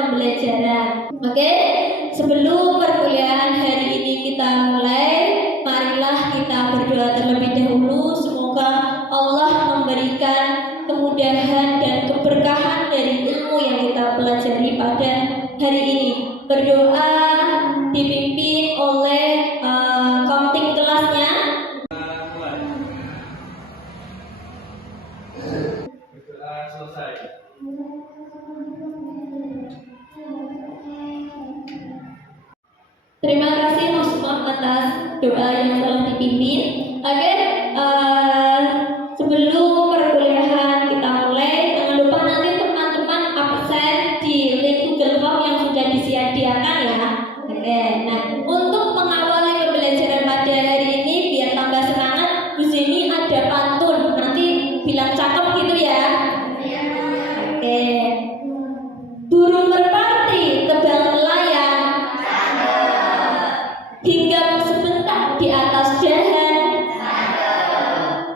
pembelajaran. Oke, sebelum perkuliahan hari ini kita mulai, marilah kita berdoa terlebih dahulu. Semoga Allah memberikan kemudahan dan keberkahan dari ilmu yang kita pelajari pada hari ini. Berdoa dipimpin oleh counting kelasnya. Berdoa selesai. Terima kasih Mas Umar atas doa yang telah dipimpin. Oke, sebelum perkuliahan kita mulai, jangan lupa nanti teman-teman absen di link Google Form yang sudah disediakan ya. Oke, nah untuk mengawali pembelajaran pada hari ini biar tambah semangat, di sini ada pantun. Nanti bilang cakep gitu ya. Oke. Burung merpati terbang melayang, hinggap sebentar di atas dahan.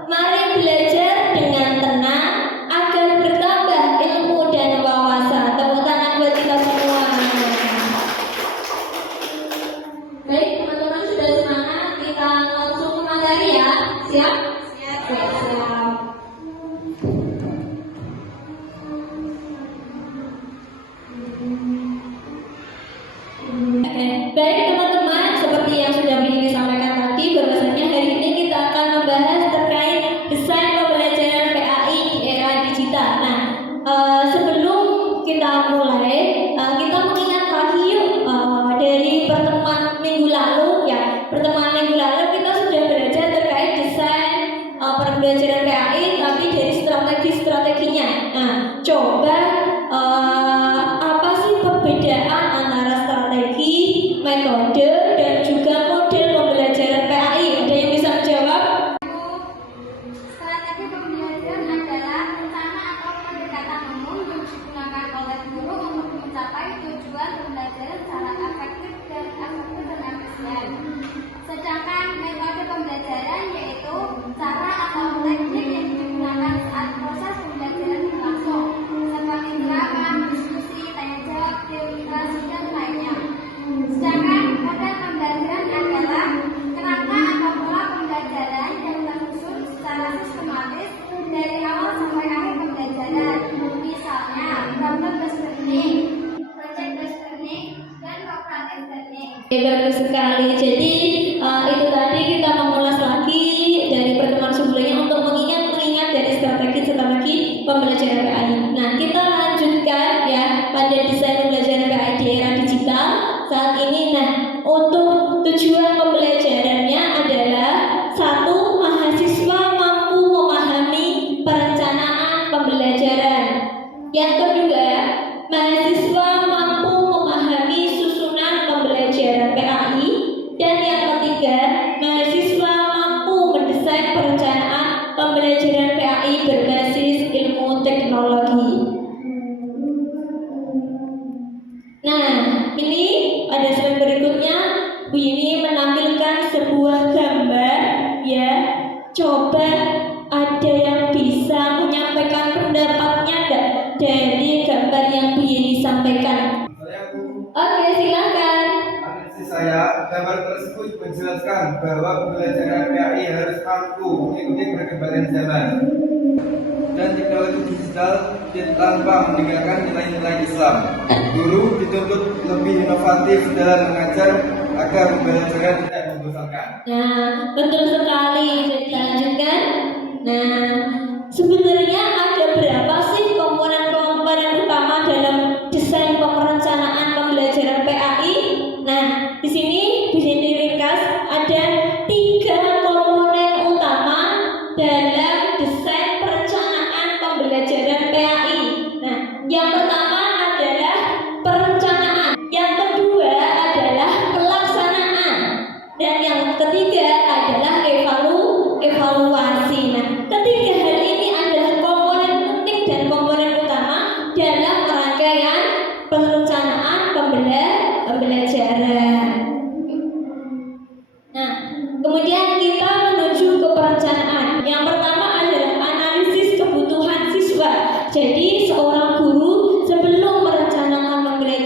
Mari belajar dengan tenang agar bertambah ilmu dan wawasan. Tepuk tangan buat kita semua. Baik teman-teman, sudah semangat, kita langsung ke materi ya. Siap? Siap. Siap. Baik teman-teman, seperti yang sudah Bini sampaikan tadi, bahwasanya hari ini kita akan membahas terkait desain pembelajaran PAI di era digital. Nah, sebelum kita mulai, kita mengingat lagi yuk dari pertemuan minggu lalu ya. Pertemuan minggu lalu kita sudah belajar terkait desain pembelajaran PAI, tapi dari strategi-strateginya. Nah, coba apa sih perbedaan antara strategi, metode, dan juga model pembelajaran PAI? Ada yang bisa menjawab? Strategi pembelajaran adalah rencana atau pendekatan umum yang digunakan oleh guru untuk mencapai tujuan pembelajaran secara efektif dan efisien. Sedangkan metode pembelajaran yaitu cara atau teknik yang digunakan saat proses pembelajaran berlangsung, seperti gerakan, diskusi, tanya jawab, verifikasi, dan lainnya. Sedangkan model pembelajaran adalah kerangka atau pola pembelajaran yang tersusun secara sistematis dari awal sampai akhir pembelajaran. Misalnya, problem based learning, project based learning, dan cooperative learning. Bagus sekali. Jadi itu tadi kita mengulas lagi dari pertemuan sebelumnya untuk mengingat dari strategi pembelajaran PAI. Nah, kita lanjutkan ya pada desain pembelajaran PAI di era digital saat ini. Nah, untuk tujuan pembelajarannya adalah satu, mahasiswa mampu memahami perencanaan pembelajaran. Yang kedua, mahasiswa mampu memahami susunan pembelajaran PAI. Dan yang ketiga, mahasiswa mampu mendesain perencanaan pembelajaran PAI berbasis ilmu teknologi. Nah, ini pada slide berikutnya Bu Yini menampilkan sebuah gambar ya. Coba ada yang bisa menyampaikan pendapatnya enggak dari gambar yang Bu Yini sampaikan? Saya Bu. Oke, silakan. Analisis saya, gambar tersebut menjelaskan bahwa pembelajaran PAI harus mampu mengikuti perkembangan zaman dan teknologi digital tanpa meninggalkan nilai-nilai Islam. Guru dituntut lebih inovatif dalam mengajar agar pembelajaran tidak membosankan. Nah, betul sekali. Jadi lanjutkan. Nah, sebenarnya ada berapa sih komponen-komponen utama dalam desain perencanaan pembelajaran PAI? Nah, di sini diringkas ada 3 komponen utama dalam desain perencanaan pembelajaran PAI. Nah, yang pertama adalah perencanaan, yang kedua adalah pelaksanaan, dan yang ketiga adalah evaluasi. Nah, ketiga hal ini adalah komponen penting dan komponen utama dalam rangkaian perencanaan pembelajaran. Nah, kemudian kita menuju ke perencanaan. Yang pertama adalah analisis kebutuhan siswa. Jadi seorang guru sebelum merencanakan pembelajaran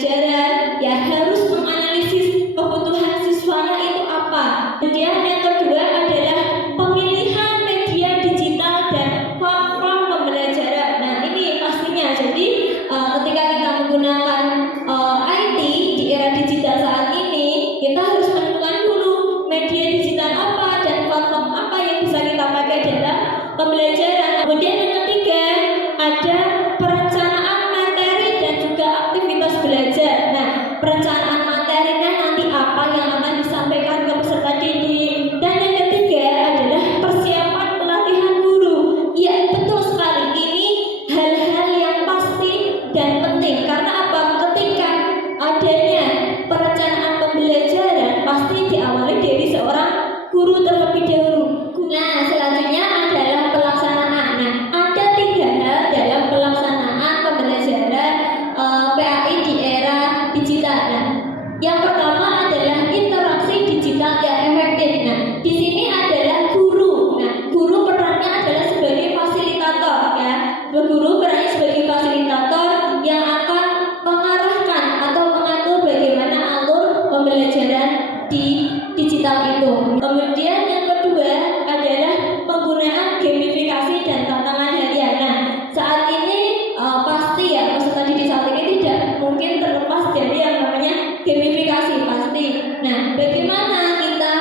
Kemudian yang kedua adalah penggunaan gamifikasi dan tantangan harian. Nah, saat ini pasti ya, maksud tadi di saat ini tidak mungkin terlepas dari yang namanya gamifikasi pasti. Nah, bagaimana kita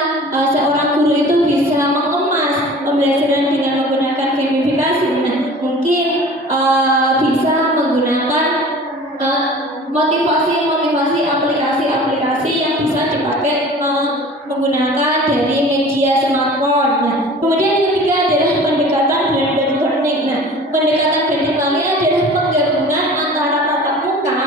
seorang guru itu bisa mengemas pembelajaran dengan menggunakan gamifikasi? Nah, mungkin bisa menggunakan motivasi aplikasi yang bisa dipakai menggunakan dari media smartphone. Nah, kemudian yang ketiga adalah pendekatan blended learning. Nah, pendekatan blended learning adalah penggabungan antara tatap muka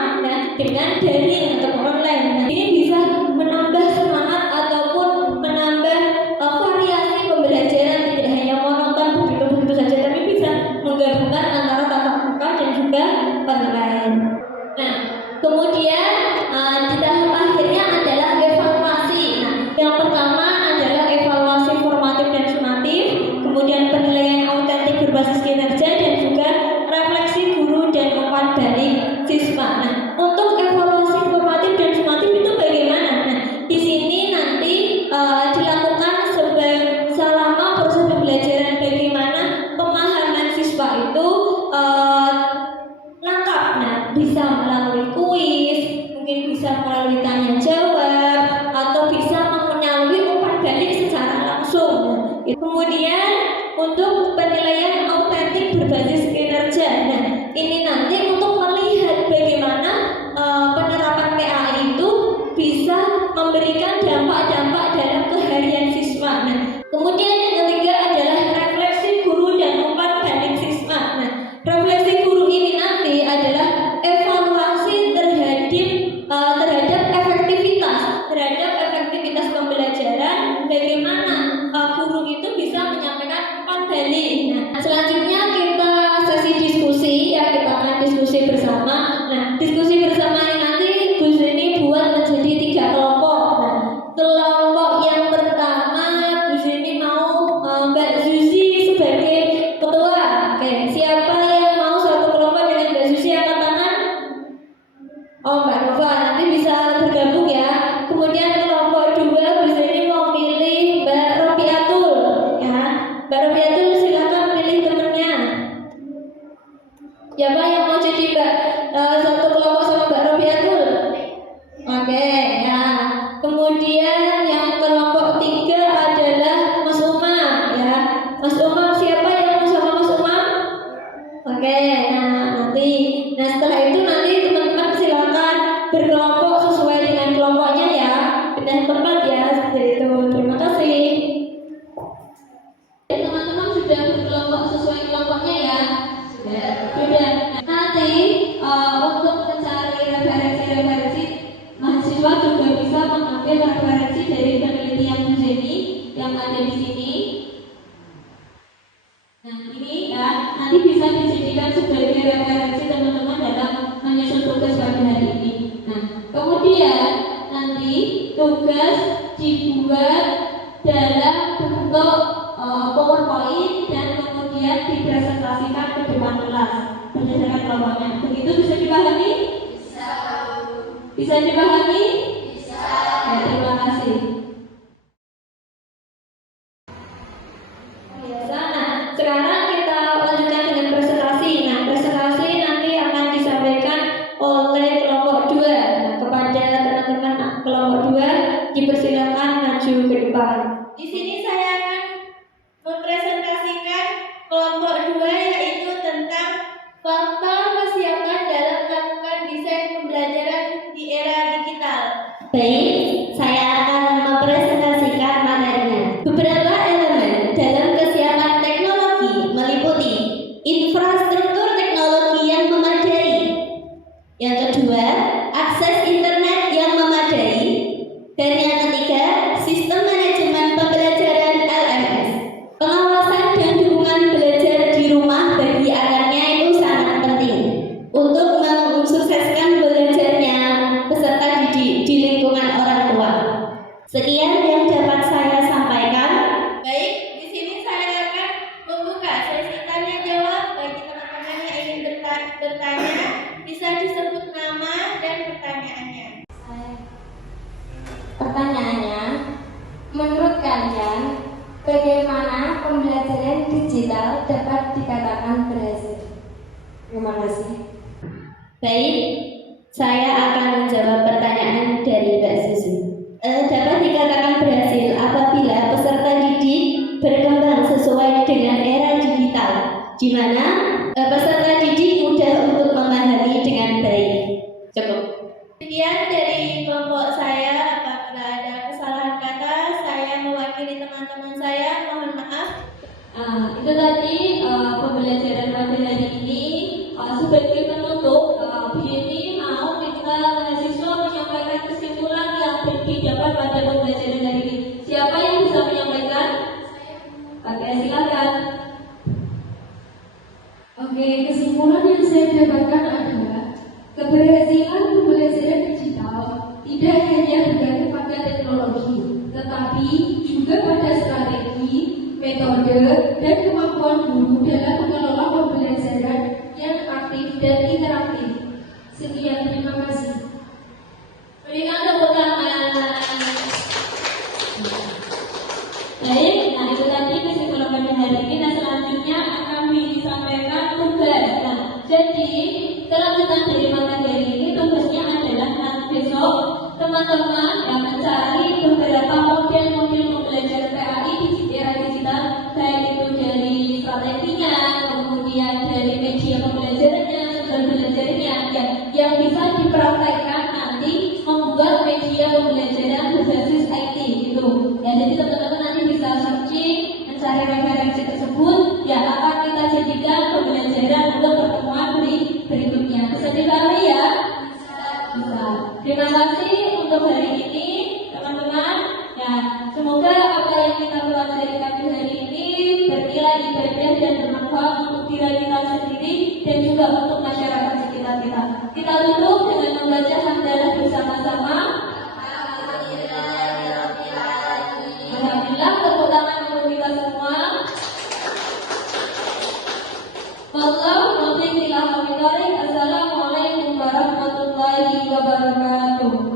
dengan daring atau online. Nah, ini bisa menambah semangat ataupun menambah variasi pembelajaran, tidak hanya monoton begitu saja, tapi bisa menggabungkan antara tatap muka dan juga online. Nah, kemudian di tahap akhirnya adalah evaluasi. Nah, yang pertama adalah evaluasi formatif dan sumatif, kemudian penilaian autentik berbasis kinerja, dan juga refleksi guru dan umpan balik siswa. Nah, untuk evaluasi formatif dan sumatif itu bagaimana? Nah, di sini nanti dilakukan selama proses pembelajaran, bagaimana pemahaman siswa itu lengkap. Nah, bisa melalui kuis, mungkin bisa melalui tanya jawab, atau bisa melalui umpan balik secara langsung. Kemudian untuk penilaian autentik berbasis kinerja. Nah, ini nanti untuk melihat bagaimana penerapan PAI itu bisa memberikan dampak-dampak dalam keharian siswa. Nah, kemudian yang ketiga adalah refleksi guru dan umpan balik siswa. Nah, refleksi guru ini nanti adalah evaluasi terhadap efektivitas pembelajaran, bagaimana guru itu bisa menyampaikan umpan balik. Nah, selanjutnya kita sesi diskusi ya, kita akan diskusi bersama. Nah, diskusi bersama ini nanti Bu Zeni buat menjadi 3 kelompok. Nah, kelompok yang pertama Bu Zeni mau Mbak Zuzi sebagai ketua. Oke, siapa yang mau satu kelompok dengan Mbak Zuzi angkat tangan? Oh, Mbak Nova, nanti bisa bergabung ya. Kemudian kelompok 2 Bu Zeni mau pilih Mbak Robiatul ya. Mbak Robiatul silakan pilih temennya. Siapa yang mau jadi satu kelompok sama Mbak Robiatul? Oke ya. Kemudian yang kelompok 3 adalah Mas Umam ya. Mas Umam, siapa yang mau sama Mas Umam? Oke, nah setelah itu nanti teman-teman silakan berkelompok sesuai dengan kelompoknya ya, pindah tempat ya, seperti itu. Terima kasih. Teman-teman sudah berkelompok sesuai kelompoknya ya? Sudah. Nanti untuk mencari referensi mahasiswa juga bisa mengambil referensi dari penelitian Bu Zeni yang ada di sini. Nah, ini ya, nanti bisa dijadikan sebagai referensi teman-teman dalam menyusun tugas pada hari ini. Nah, kemudian nanti tugas dibuat dalam bentuk PowerPoint dan kemudian dipresentasikan ke depan kelas berdasarkan kelompoknya. Begitu bisa dipahami? Bisa. Bisa dipahami? Bisa. Ya, terima kasih. Nah, sekarang kita lanjutkan dengan presentasi. Nah, presentasi nanti akan disampaikan oleh kelompok 2. Nah, kepada teman-teman kelompok 2 dipersilakan maju ke depan. Di sini saya akan mempresentasikan kelompok 2, yaitu tentang faktor kesiapan dalam melakukan desain pembelajaran di era digital. Baik, saya akan mempresentasikan materinya. Beberapa elemen dalam kesiapan teknologi meliputi infrastruktur teknologi yang memadai. Yang kedua, akses internet yang memadai. Dan yang ketiga, sistem manajemen pembelajaran LMS. Pengawasan dan dukungan belajar di rumah bagi anaknya itu sangat penting untuk mensukseskan belajarnya peserta didik di lingkungan orang tua. Sekian yang dapat saya sampaikan. Baik, di sini saya akan membuka sesi tanya jawab bagi teman-teman yang ingin bertanya. Bisa disebut nama dan pertanyaannya. Pertanyaannya, menurut kalian digital dapat dikatakan berhasil? Terima kasih. Baik, saya akan menjawab pertanyaan dari Mbak Susi. Dapat dikatakan berhasil apabila peserta didik berkembang sesuai dengan era digital, di mana peserta didik mudah untuk memahami dengan baik. Cukup. Sekian dari kelompok saya. Apabila ada kesalahan kata, saya mewakili teman-teman saya. Mohon maaf. Itu tadi pembelajaran pada hari ini. Sebagai penutup, begini mau kita mahasiswa menyampaikan kesimpulan yang didapat pada pembelajaran hari ini. Siapa yang bisa menyampaikan? Oke, silakan. Oke, kesimpulan yang saya dapatkan adalah keberhasilan pembelajaran digital tidak hanya bergantung pada teknologi, tetapi juga pada strategi, metode, dan kemampuan guru dalam mengelola pembelajaran yang aktif dan interaktif. Sekian, terima kasih. Berikan tepuk tangan. Baik, nah itu tadi kesimpulan pada hari ini. Nah selanjutnya akan disampaikan tugas. Nah, jadi kelanjutan dari materi hari ini tugasnya adalah nanti besok teman-teman yang mencari beberapa model-model pembelajaran PAI di era digital, baik itu dari strateginya, kemudian dari media pembelajarannya, sumber belajarnya, yang bisa dipraktekkan nanti membuat media pembelajaran berbasis IT gitu. Ya, jadi teman-teman nanti bisa searching, mencari referensi tersebut, yang akan kita jadikan pembelajaran untuk pertemuan berikutnya. Bisa dipahami ya? Bisa. Terima kasih untuk hari ini, teman-teman. Ya, semoga apa yang kita pelajari pada hari ini bernilai ibadah dan bermanfaat untuk diri kita sendiri dan juga untuk masyarakat sekitar kita. Kita tutup dengan membaca hamdalah bersama-sama. Alhamdulillah, tepuk tangan untuk kita semua. Wallahu muwaffiq ila aqwamit thoriq. Assalamualaikum warahmatullahi wabarakatuh.